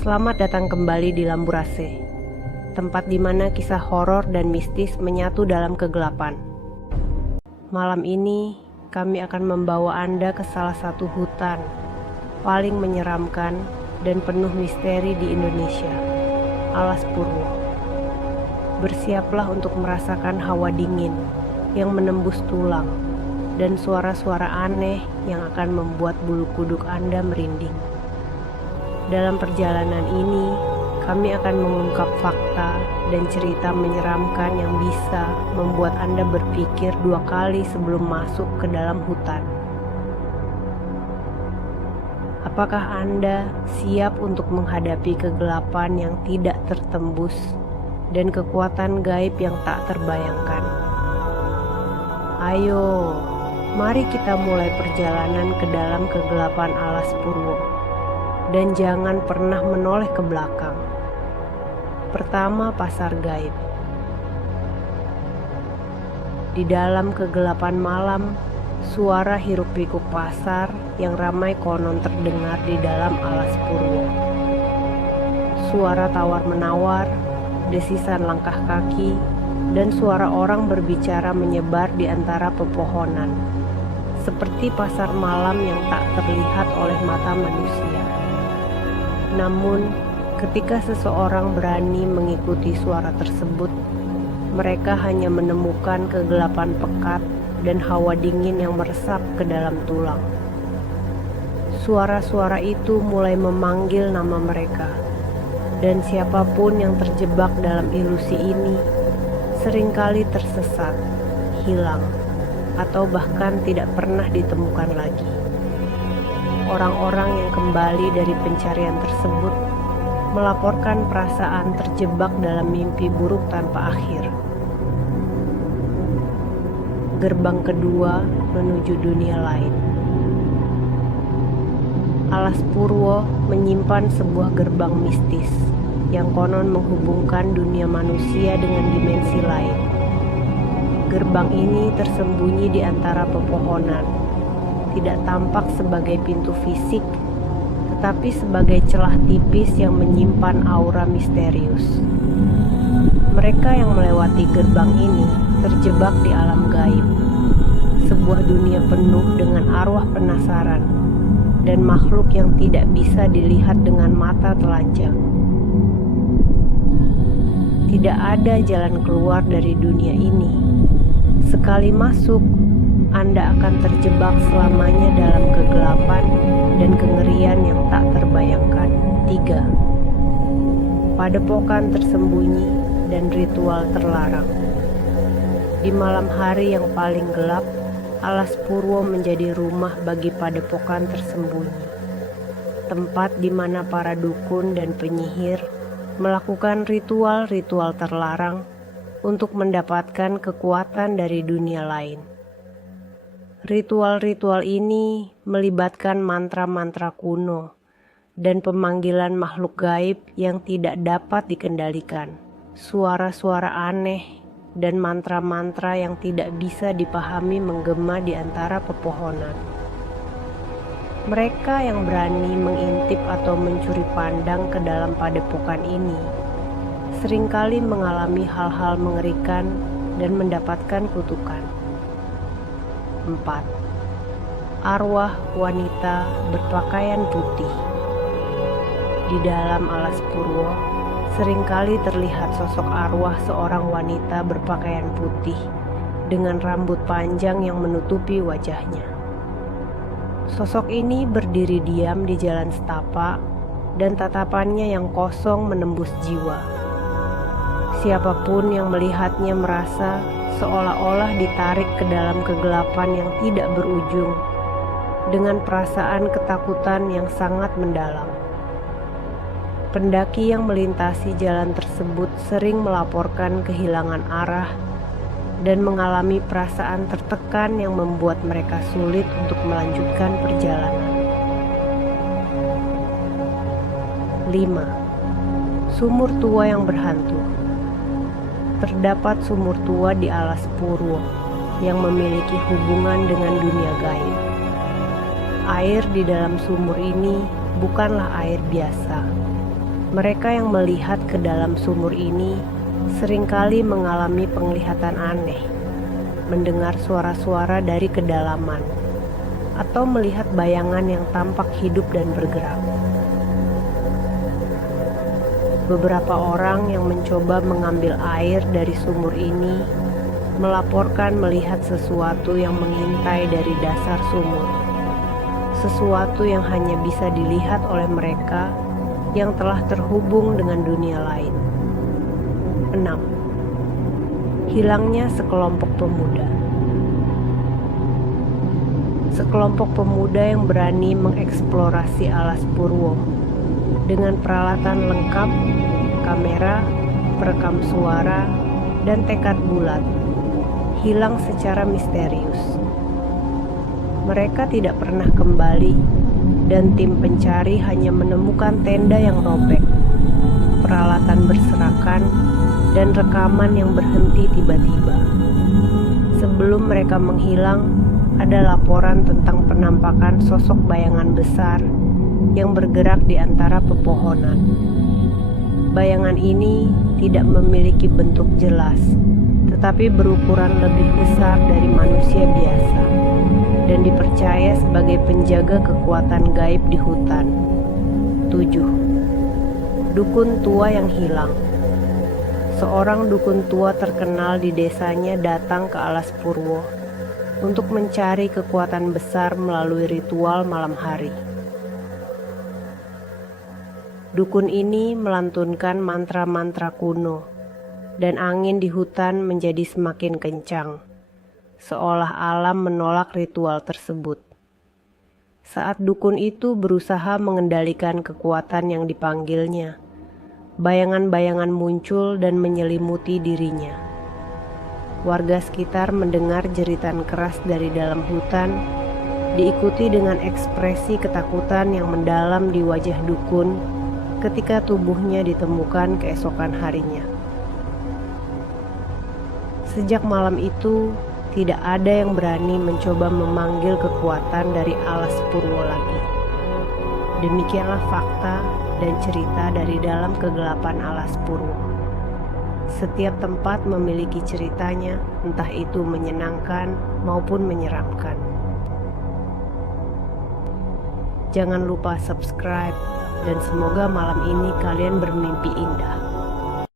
Selamat datang kembali di Lamburase, tempat di mana kisah horor dan mistis menyatu dalam kegelapan. Malam ini, kami akan membawa Anda ke salah satu hutan paling menyeramkan dan penuh misteri di Indonesia, Alas Purwo. Bersiaplah untuk merasakan hawa dingin yang menembus tulang dan suara-suara aneh yang akan membuat bulu kuduk Anda merinding. Dalam perjalanan ini, kami akan mengungkap fakta dan cerita menyeramkan yang bisa membuat Anda berpikir dua kali sebelum masuk ke dalam hutan. Apakah Anda siap untuk menghadapi kegelapan yang tidak tertembus dan kekuatan gaib yang tak terbayangkan? Ayo, mari kita mulai perjalanan ke dalam kegelapan Alas Purwo. Dan jangan pernah menoleh ke belakang. Pertama, pasar gaib. Di dalam kegelapan malam, suara hiruk-pikuk pasar yang ramai konon terdengar di dalam Alas Purwo. Suara tawar-menawar, desisan langkah kaki, dan suara orang berbicara menyebar di antara pepohonan, seperti pasar malam yang tak terlihat oleh mata manusia. Namun, ketika seseorang berani mengikuti suara tersebut, mereka hanya menemukan kegelapan pekat dan hawa dingin yang meresap ke dalam tulang. Suara-suara itu mulai memanggil nama mereka, dan siapapun yang terjebak dalam ilusi ini seringkali tersesat, hilang, atau bahkan tidak pernah ditemukan lagi. Orang-orang yang kembali dari pencarian tersebut melaporkan perasaan terjebak dalam mimpi buruk tanpa akhir. Gerbang kedua menuju dunia lain. Alas Purwo menyimpan sebuah gerbang mistis yang konon menghubungkan dunia manusia dengan dimensi lain. Gerbang ini tersembunyi di antara pepohonan, tidak tampak sebagai pintu fisik, tetapi sebagai celah tipis yang menyimpan aura misterius. Mereka yang melewati gerbang ini terjebak di alam gaib, sebuah dunia penuh dengan arwah penasaran dan makhluk yang tidak bisa dilihat dengan mata telanjang. Tidak ada jalan keluar dari dunia ini. Sekali masuk, Anda akan terjebak selamanya dalam kegelapan dan kengerian yang tak terbayangkan. 3. Padepokan tersembunyi dan ritual terlarang. Di malam hari yang paling gelap, Alas Purwo menjadi rumah bagi padepokan tersembunyi. Tempat di mana para dukun dan penyihir melakukan ritual-ritual terlarang untuk mendapatkan kekuatan dari dunia lain. Ritual-ritual ini melibatkan mantra-mantra kuno dan pemanggilan makhluk gaib yang tidak dapat dikendalikan, suara-suara aneh, dan mantra-mantra yang tidak bisa dipahami menggema di antara pepohonan. Mereka yang berani mengintip atau mencuri pandang ke dalam padepokan ini seringkali mengalami hal-hal mengerikan dan mendapatkan kutukan. 4. Arwah wanita berpakaian putih. Di dalam Alas Purwo, seringkali terlihat sosok arwah seorang wanita berpakaian putih dengan rambut panjang yang menutupi wajahnya. Sosok ini berdiri diam di jalan setapak dan tatapannya yang kosong menembus jiwa. Siapapun yang melihatnya merasa seolah-olah ditarik ke dalam kegelapan yang tidak berujung dengan perasaan ketakutan yang sangat mendalam. Pendaki yang melintasi jalan tersebut sering melaporkan kehilangan arah dan mengalami perasaan tertekan yang membuat mereka sulit untuk melanjutkan perjalanan. 5. Sumur tua yang berhantu. Terdapat sumur tua di Alas Purwo yang memiliki hubungan dengan dunia gaib. Air di dalam sumur ini bukanlah air biasa, Mereka yang melihat ke dalam sumur ini seringkali mengalami penglihatan aneh, mendengar suara-suara dari kedalaman, atau melihat bayangan yang tampak hidup dan bergerak. Beberapa orang yang mencoba mengambil air dari sumur ini melaporkan melihat sesuatu yang mengintai dari dasar sumur, sesuatu yang hanya bisa dilihat oleh mereka yang telah terhubung dengan dunia lain. 6. Hilangnya sekelompok pemuda. Sekelompok pemuda yang berani mengeksplorasi alas Purwo dengan peralatan lengkap, kamera, perekam suara, dan tekad bulat, hilang secara misterius. Mereka tidak pernah kembali, dan tim pencari hanya menemukan tenda yang robek, peralatan berserakan, dan rekaman yang berhenti tiba-tiba. Sebelum mereka menghilang, ada laporan tentang penampakan sosok bayangan besar yang bergerak di antara pepohonan. Bayangan ini tidak memiliki bentuk jelas, tetapi berukuran lebih besar dari manusia biasa, dan dipercaya sebagai penjaga kekuatan gaib di hutan. 7. Dukun tua yang hilang. Seorang dukun tua terkenal di desanya datang ke alas Purwo untuk mencari kekuatan besar melalui ritual malam hari. Dukun ini melantunkan mantra-mantra kuno, dan angin di hutan menjadi semakin kencang, seolah alam menolak ritual tersebut. Saat dukun itu berusaha mengendalikan kekuatan yang dipanggilnya, bayangan-bayangan muncul dan menyelimuti dirinya. Warga sekitar mendengar jeritan keras dari dalam hutan, diikuti dengan ekspresi ketakutan yang mendalam di wajah dukun ketika tubuhnya ditemukan keesokan harinya. Sejak malam itu, tidak ada yang berani mencoba memanggil kekuatan dari alas Purwo lagi. Demikianlah fakta dan cerita dari dalam kegelapan alas Purwo. Setiap tempat memiliki ceritanya, entah itu menyenangkan maupun menyeramkan. Jangan lupa subscribe, dan semoga malam ini kalian bermimpi indah.